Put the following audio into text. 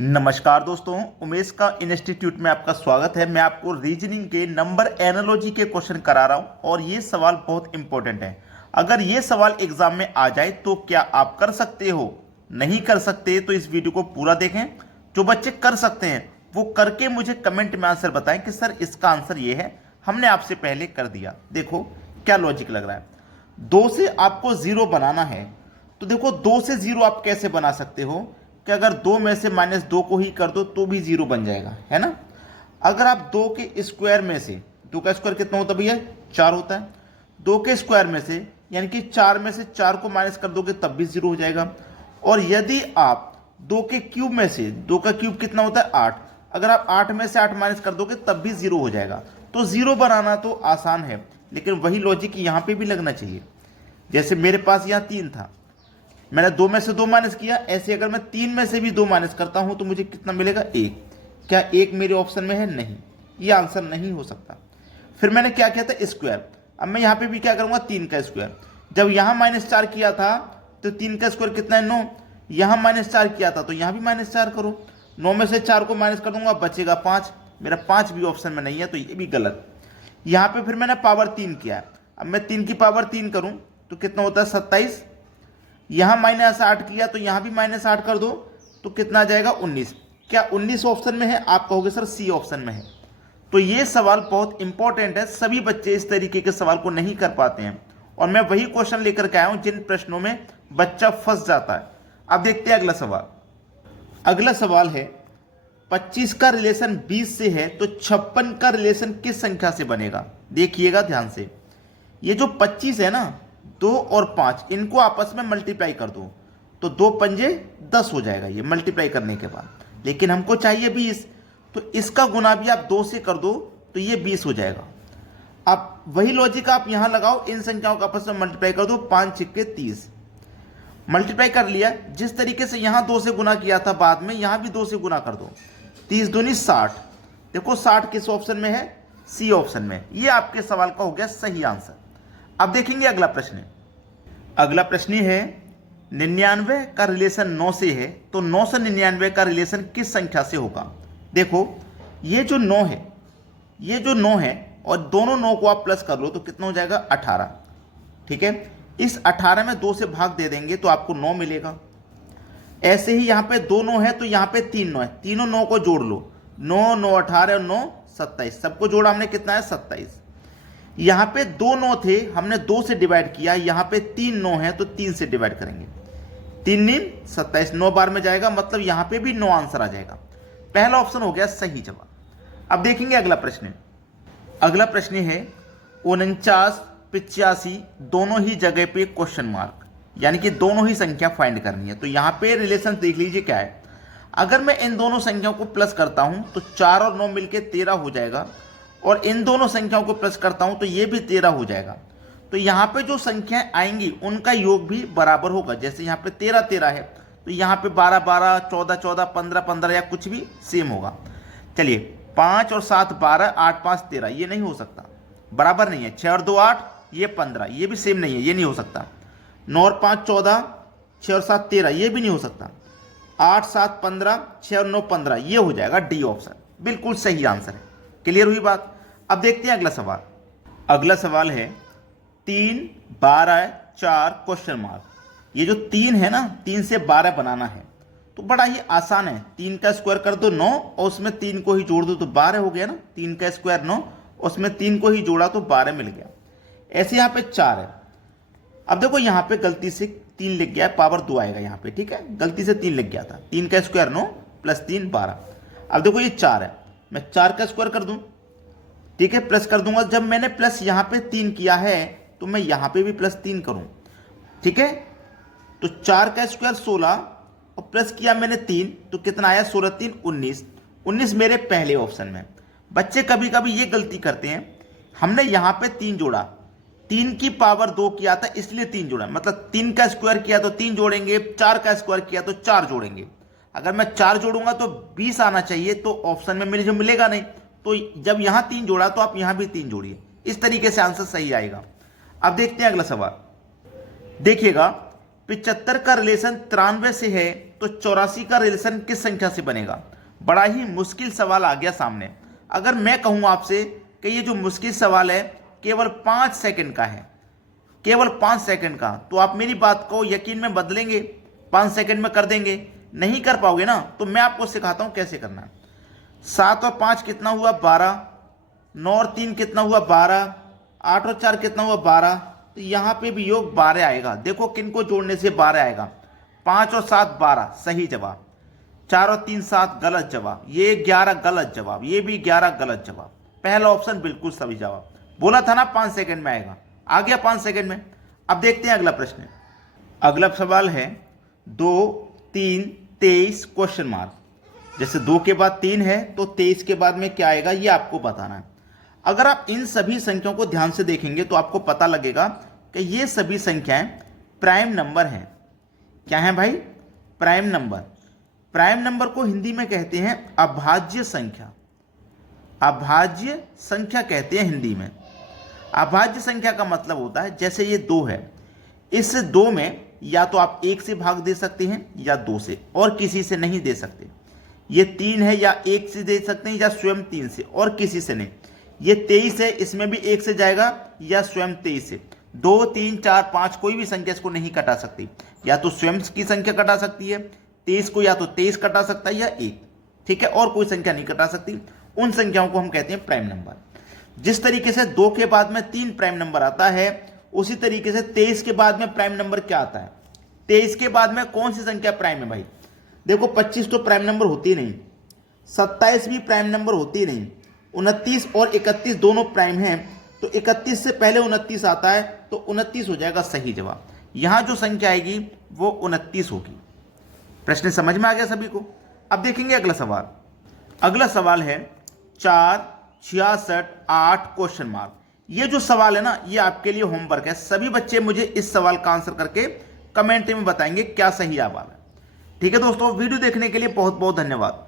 नमस्कार दोस्तों, उमेश का इंस्टीट्यूट में आपका स्वागत है। मैं आपको रीजनिंग के नंबर एनालॉजी के क्वेश्चन करा रहा हूं और ये सवाल बहुत इंपॉर्टेंट है। अगर ये सवाल एग्जाम में आ जाए तो क्या आप कर सकते हो? नहीं कर सकते तो इस वीडियो को पूरा देखें। जो बच्चे कर सकते हैं वो करके मुझे कमेंट में आंसर बताएं कि सर इसका आंसर ये है, हमने आपसे पहले कर दिया। देखो क्या लॉजिक लग रहा है। 2 से आपको 0 बनाना है तो देखो 2 से 0 आप कैसे बना सकते हो कि अगर 2 में से -2 को ही कर दो तो भी 0 बन जाएगा, है ना। अगर आप 2 के स्क्वायर में से, 2 का स्क्वायर कितना होता है भैया? 4 होता है। 2 के स्क्वायर में से यानी कि 4 में से 4 को माइनस कर दोगे तब भी 0 हो जाएगा। और यदि आप 2 के क्यूब में से, 2 का क्यूब कितना होता है? 8, अगर आप 8 में से 8 माइनस कर दोगे तब भी 0 हो जाएगा। तो 0 बनाना तो आसान है, लेकिन वही लॉजिक यहाँ पे भी लगना चाहिए। जैसे मेरे पास यहाँ 3 था, मैंने 2 में से 2 माइनस किया। ऐसे अगर मैं 3 में से भी 2 माइनस करता हूं तो मुझे कितना मिलेगा? 1। क्या 1 मेरे ऑप्शन में है? नहीं, ये आंसर नहीं हो सकता। फिर मैंने क्या किया था? स्क्वायर। अब मैं यहाँ पे भी क्या करूंगा? 3 का स्क्वायर। जब यहाँ -4 किया था तो 3 का स्क्वायर कितना है? 9। यहाँ -4 किया था तो यहाँ भी -4 करो। 9 में से 4 को माइनस कर दूंगा, बचेगा 5। मेरा 5 भी ऑप्शन में नहीं है तो ये भी गलत। यहाँ पे फिर मैंने पावर 3 किया है। अब मैं 3 की पावर 3 करूँ तो कितना होता है? 27। यहाँ -8 किया तो यहाँ भी -8 कर दो तो कितना आ जाएगा? 19। क्या 19 ऑप्शन में है? आप कहोगे सर सी ऑप्शन में है। तो ये सवाल बहुत इंपॉर्टेंट है। सभी बच्चे इस तरीके के सवाल को नहीं कर पाते हैं और मैं वही क्वेश्चन लेकर के आया हूं जिन प्रश्नों में बच्चा फंस जाता है। अब देखते हैं अगला सवाल। अगला सवाल है 25 का रिलेशन 20 से है तो 56 का रिलेशन किस संख्या से बनेगा? देखिएगा ध्यान से। ये जो 25 है ना, 2 और 5 इनको आपस में मल्टीप्लाई कर दो तो 2 पंजे 10 हो जाएगा ये मल्टीप्लाई करने के बाद। लेकिन हमको चाहिए 20, तो इसका गुना भी आप 2 से कर दो तो ये 20 हो जाएगा। अब वही लॉजिक आप यहां लगाओ, इन संख्याओं को आपस में मल्टीप्लाई कर दो। 5 छिक्के 30 मल्टीप्लाई कर लिया। जिस तरीके से यहां 2 से गुना किया था बाद में यहां भी 2 से गुना कर दो। 30 दूनी 60। देखो 60 किस ऑप्शन में है? सी ऑप्शन में। ये आपके सवाल का हो गया सही आंसर। अब देखेंगे अगला प्रश्न। अगला प्रश्न है 99 का रिलेशन 9 से है तो 9 से 99 का रिलेशन किस संख्या से होगा? देखो ये जो 9 है, ये जो 9 है और दोनों 9 को आप प्लस कर लो तो कितना हो जाएगा? 18। ठीक है, इस 18 में 2 से भाग दे देंगे तो आपको 9 मिलेगा। ऐसे ही यहाँ पे 2 9 है तो यहाँ पे 3 9 है, तीनों 9 को जोड़ लो। 9 9 18 और 9 27, सबको जोड़ा हमने, कितना है? 27। यहां पे 2 9 थे, हमने 2 से डिवाइड किया। यहां पे 3 9 है तो 3 से डिवाइड करेंगे। 3 9 27, 9 बार में जाएगा, मतलब यहां पे भी 9 आंसर आ जाएगा। पहला ऑप्शन हो गया सही जवाब। अब देखेंगे अगला प्रश्न। अगला प्रश्न है 49 85 दोनों ही जगह पे क्वेश्चन मार्क, यानी कि दोनों ही संख्या फाइंड करनी है। तो यहां पे रिलेशन देख लीजिए क्या है। अगर मैं इन दोनों संख्याओं को प्लस करता हूं तो 4 और 9 मिलकर 13 हो जाएगा, और इन दोनों संख्याओं को प्लस करता हूं तो ये भी 13 हो जाएगा। तो यहां पे जो संख्याएं आएंगी उनका योग भी बराबर होगा। जैसे यहां पे 13 13 है तो यहां पे 12 12, 14 14, 15 15 या कुछ भी सेम होगा। चलिए 5 और 7 12, 8 5 13, ये नहीं हो सकता, बराबर नहीं है। 6 और 2 8, ये 15, ये भी सेम नहीं है, ये नहीं हो सकता। 9 और 5 14, 6 और 7 13, ये भी नहीं हो सकता। 8 7 15, 6 और 9 15, ये हो जाएगा डी ऑप्शन, बिल्कुल सही आंसर है। क्लियर हुई बात? अब देखते हैं अगला सवाल। अगला सवाल है 3 12 4 क्वेश्चन मार्क। ये जो 3 है ना, 3 से 12 बनाना है तो बड़ा ही आसान है। 3 का स्क्वायर कर दो 9 और उसमें 3 को ही जोड़ दो तो 12 हो गया ना। 3 का स्क्वायर 9, उसमें 3 को ही जोड़ा तो 12 मिल गया। ऐसे यहाँ पे 4 है। अब देखो यहाँ पे गलती से 3 लिख गया है, पावर 2 आएगा यहाँ पे। ठीक है, गलती से 3 लिख गया था। 3 का स्क्वायर 9 प्लस 3 12। अब देखो ये 4 है, मैं 4 का स्क्वायर कर दूं, ठीक है, प्लस कर दूंगा। जब मैंने प्लस यहां पे 3 किया है तो मैं यहां पे भी प्लस 3 करूं। ठीक है, तो 4 का स्क्वायर 16 और प्लस किया मैंने 3 तो कितना आया? 16 3 19। 19 मेरे पहले ऑप्शन में। बच्चे कभी कभी ये गलती करते हैं, हमने यहां पे 3 जोड़ा, 3 की पावर 2 किया था इसलिए 3 जोड़ा, मतलब 3 का स्क्वायर किया तो 3 जोड़ेंगे, 4 का स्क्वायर किया तो 4 जोड़ेंगे। अगर मैं 4 जोड़ूंगा तो 20 आना चाहिए, तो ऑप्शन में मुझे मिलेगा नहीं। तो जब यहां 3 जोड़ा तो आप यहां भी 3 जोड़िए, इस तरीके से आंसर सही आएगा। अब देखते हैं अगला सवाल। देखिएगा 75 का रिलेशन 93 से है तो 84 का रिलेशन किस संख्या से बनेगा। बड़ा ही मुश्किल सवाल आ गया सामने। अगर मैं कहूँ आपसे कि ये जो मुश्किल सवाल है केवल 5 सेकंड का है, केवल 5 सेकंड का, तो आप मेरी बात को यकीन में बदलेंगे, 5 सेकंड में कर देंगे। नहीं कर पाओगे ना, तो मैं आपको सिखाता हूँ कैसे करना है। 7 और 5 कितना हुआ 12, 9 और 3 कितना हुआ 12, 8 और 4 कितना हुआ 12। तो यहाँ पे भी योग 12 आएगा। देखो किन को जोड़ने से 12 आएगा। 5 और 7 12 सही जवाब, 4 और 3 7 गलत जवाब, ये 11 गलत जवाब, ये भी 11 गलत जवाब। पहला ऑप्शन बिल्कुल सही जवाब। बोला था ना 5 सेकंड में आएगा, आ गया 5 सेकंड में। अब देखते हैं अगला प्रश्न। अगला सवाल है 2 3 23 क्वेश्चन मार्क। जैसे 2 के बाद 3 है तो 23 के बाद में क्या आएगा ये आपको बताना है। अगर आप इन सभी संख्याओं को ध्यान से देखेंगे तो आपको पता लगेगा कि ये सभी संख्याएं प्राइम नंबर हैं। क्या है भाई? Prime number. प्राइम नंबर को हिंदी में कहते हैं अभाज्य संख्या। अभाज्य संख्या कहते हैं हिंदी में। अभाज्य संख्या का मतलब होता है जैसे ये 2 है, इस 2 में या तो आप 1 से भाग दे सकते हैं या 2 से, और किसी से नहीं दे सकते। ये 3 है या 1 से दे सकते हैं या स्वयं 3 से, और किसी से नहीं। ये 23 है, इसमें भी 1 से जाएगा या स्वयं 23 से। 2 3 4 5 कोई भी संख्या इसको नहीं कटा सकती, या तो स्वयं की संख्या कटा सकती है 23 को, या तो 23 कटा सकता है या 1, ठीक है, और कोई संख्या नहीं कटा सकती। उन संख्याओं को हम कहते हैं प्राइम नंबर। जिस तरीके से 2 के बाद में 3 प्राइम नंबर आता है, उसी तरीके से 23 के बाद में प्राइम नंबर क्या आता है। 23 के बाद में कौन सी संख्या प्राइम है भाई? देखो 25 तो प्राइम नंबर होती नहीं, 27 भी प्राइम नंबर होती नहीं, 29 और 31 दोनों प्राइम हैं, तो 31 से पहले 29 आता है तो 29 हो जाएगा सही जवाब। यहां जो संख्या आएगी वो 29 होगी। प्रश्न समझ में आ गया सभी को? अब देखेंगे अगला सवाल। अगला सवाल है 4 66 8 क्वेश्चन मार्क। ये जो सवाल है ना, ये आपके लिए होमवर्क है। सभी बच्चे मुझे इस सवाल का आंसर करके कमेंट में बताएंगे क्या सही जवाब है। ठीक है दोस्तों, वीडियो देखने के लिए बहुत बहुत धन्यवाद।